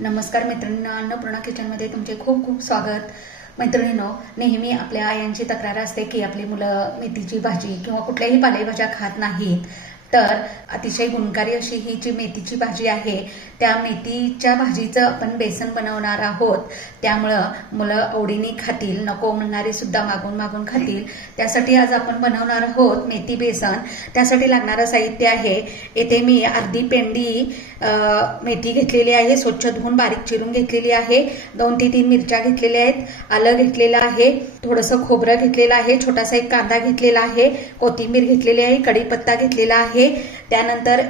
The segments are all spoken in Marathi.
नमस्कार मैत्रिणींनो, अन्नपूर्णा किचनमध्ये तुमचे खूप खूप स्वागत. मैत्रिणींनो, नेहमी आपल्या आयांची तक्रार असते की आपली मुलं मेथीची भाजी किंवा कुठल्याही पालेभाज्या खात नाहीत. तर अतिशय गुणकारी अशी ही जी मेथीची भाजी आहे, त्या मेथीच्या भाजीचं आपण बेसन बनवणार आहोत. त्यामुळं मुलं आवडीने खातील, नको म्हणणारे सुद्धा मागून मागून खातील. त्यासाठी आज आपण बनवणार आहोत मेथी बेसन. त्यासाठी लागणारं साहित्य आहे, येथे मी अर्धी पेंडी मेथी घेतलेली आहे, स्वच्छ धुवून बारीक चिरून घेतलेली आहे. 2 ते 3 मिरच्या घेतलेल्या आहेत, आलं घेतलेलं आहे, थोडंसं खोबरं घेतलेलं आहे, छोटासा एक कांदा घेतलेला आहे, कोथिंबीर घेतलेली आहे, कढीपत्ता घेतलेला आहे. त्यानंतर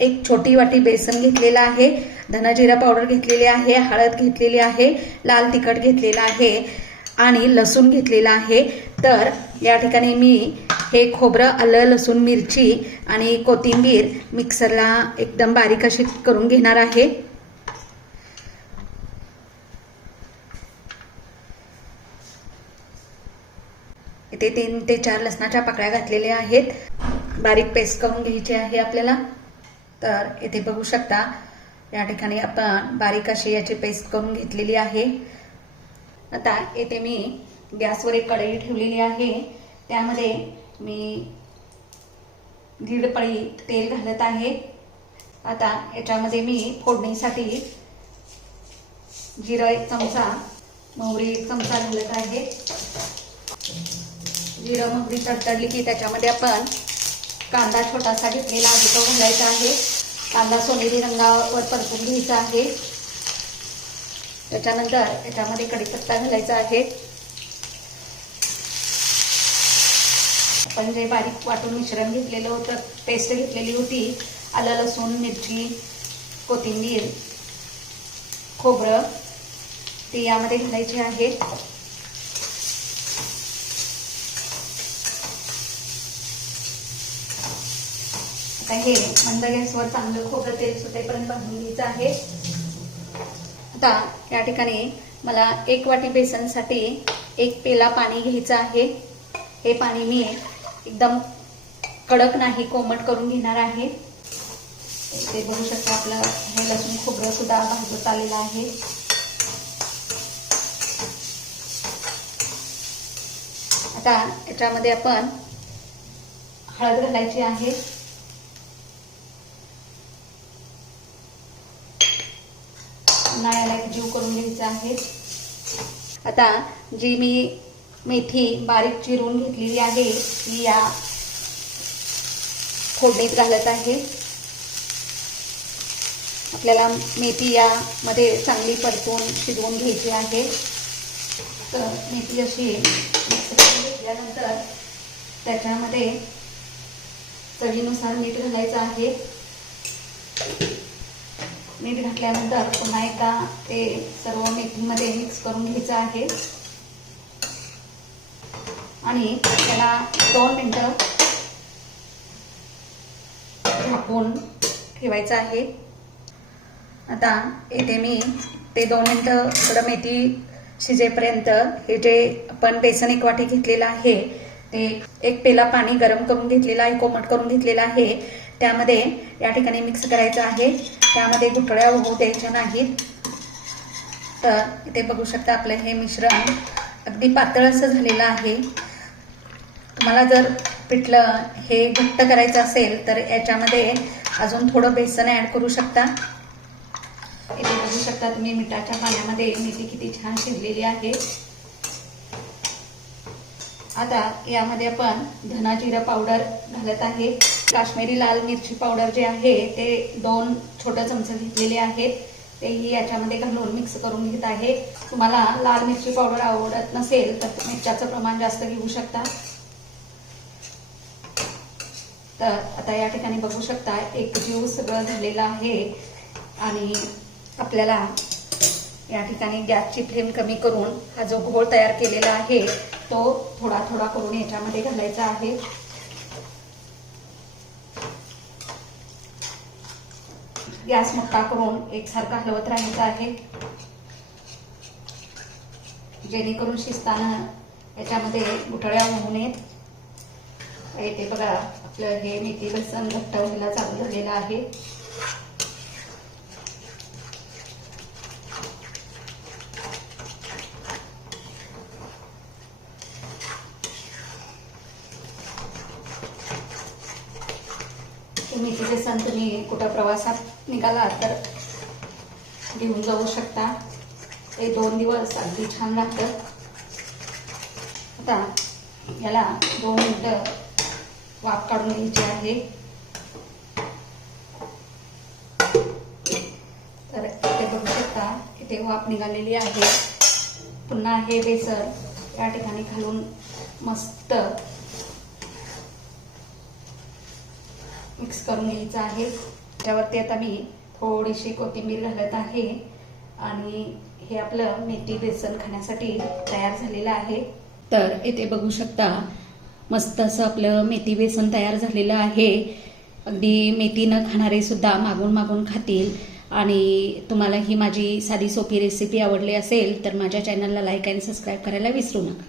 एक छोटी वाटी बेसन घेतलेला आहे, धना-जिरा पावडर घेतलेली आहे, हळद घेतलेली आहे, लाल तिखट घेतलेला आहे आणि लसूण घेतलेला आहे. तर या ठिकाणी मी हे खोबरं, आलं, लसूण, मिरची आणि कोथिंबीर मिक्सरला एकदम बारीक अशी करून घेणार आहे. इथे 3 ते 4 लसणाच्या पाकळ्या घातलेल्या आहेत, बारीक पेस्ट करून घ्यायची आहे आपल्याला. तर इथे बघू शकता, या ठिकाणी आपण बारीक अशी याची पेस्ट करून घेतलेली आहे. आता येथे मी गॅसवर एक कढई ठेवलेली आहे, त्यामध्ये मी 1.5 पळी तेल घालत आहे. आता याच्यामध्ये मी फोडणीसाठी जिरं 1 चमचा, मोहरी 1 चमचा घालत आहे. जिरं मोहरी तडतडली की त्याच्यामध्ये आपण कांदा छोटासा घेतलेला आहे तो घालायचा आहे. कांदा सोनेरी रंगावर परतून घ्यायचा आहे. त्याच्यानंतर याच्यामध्ये कढीपत्ता घालायचा आहे. आपण जे बारीक वाटून मिश्रण घेतलेलं होतं, पेस्ट घेतलेली होती, आलं, लसूण, मिरची, कोथिंबीर, खोबरं, ती यामध्ये घालायची आहे. आता हे मंद गॅसवर चांगलं खोबरं तेल सुटेपर्यंत भाजून घ्यायचं आहे. आता या ठिकाणी मला 1 वाटी बेसनसाठी 1 पेला पाणी घ्यायचं आहे. हे पाणी मी एकदम कडक नाही, कोमट करून घेणार आहे. ते बघू शकता, आपलं हे लसूण खोबरं सुद्धा भाजत आलेलं आहे. आता याच्यामध्ये आपण हळद घालायची आहे. नाळ्याला जीव करून घ्यायचा आहे. आता जी मी मेथी बारीक चिरून घेतलेली आहे, ती या फोडणीत घालत आहे. आपल्याला मेथी यामध्ये चांगली परतून शिजवून घ्यायची आहे. तर मेथी अशी मिक्स करून घेतल्यानंतर त्याच्यामध्ये चवीनुसार मीठ घालायचं आहे. मीठ घातल्यानंतर पुन्हा एकदा ते सर्व मेथीमध्ये मिक्स करून घ्यायचं आहे आणि त्याला 2 मिनिटं झाकून ठेवायचं आहे. आता येथे मी ते 2 मिनिटं थोडं मेथी शिजेपर्यंत हे जे आपण बेसन 1 वाटी घेतलेलं आहे, ते 1 पेला पाणी गरम करून घेतलेलं आहे, कोमट करून घेतलेलं आहे, त्यामध्ये या ठिकाणी मिक्स करायचं आहे. त्यामध्ये गुठळ्या होऊ द्यायच्या नाहीत. तर इथे बघू शकता, आपलं हे मिश्रण अगदी पातळ असं झालेलं आहे. तुम्हाला जर पिठलं हे घट्ट करायचं असेल तर याच्यामध्ये अजून थोडं बेसन ॲड करू शकता. इथे बघू शकता तुम्ही, मिठाच्या पाण्यामध्ये मेथी किती छान शिजलेली आहे. आता यामध्ये आपण धना-जिरा पावडर घालत आहे. काश्मीरी लाल मिरची पावडर जे आहे ते 2 छोटे चमचे घेतलेले आहेत, तेही याच्यामध्ये घालून मिक्स करून घेत आहे. तुम्हाला लाल मिरची पावडर आवडत नसेल तर मिरच्याचं प्रमाण जास्त घेऊ शकता. तर आता या ठिकाणी बघू शकता, एकजीव सगळं झालेलं आहे आणि आपल्याला या ठिकाणी गॅसची फ्लेम कमी करून हा जो घोळ तयार केलेला आहे तो थोडा थोडा करून याच्यामध्ये घालायचा आहे. गॅस मोठा करून एकसारखा हलवत राहायचा आहे, जेणेकरून शिजताना याच्यामध्ये गुठळ्या होऊ नयेत. इथे बघा, आपलं हे मेथी बेसन घट्ट व्हायला चालू झालेलं आहे. बेसन तुम्ही कुठं प्रवासात निघाला तर घेऊन जाऊ शकता. हे 2 दिवस अगदी छान लागतं. आता याला 2 मिनिटं वाफ काढून घ्यायची आहे. तर इथे बघू शकता इथे वाफ निघालेली आहे. पुन्हा हे बेसन या ठिकाणी घालून मस्त मिक्स करून घ्यायचं आहे. त्यावरती आता मी थोडीशी कोथिंबीर घालत आहे आणि हे आपलं मेथी बेसन खाण्यासाठी तयार झालेलं आहे. तर इथे बघू शकता मस्त असं आपलं मेथी बेसन तयार झालेलं आहे. अगदी मेथी न खाणारे सुद्धा मागून मागून खातील. आणि तुम्हाला ही माझी साधी सोपी रेसिपी आवडली असेल तर माझ्या चॅनलला लाईक आणि सबस्क्राईब करायला विसरू नका.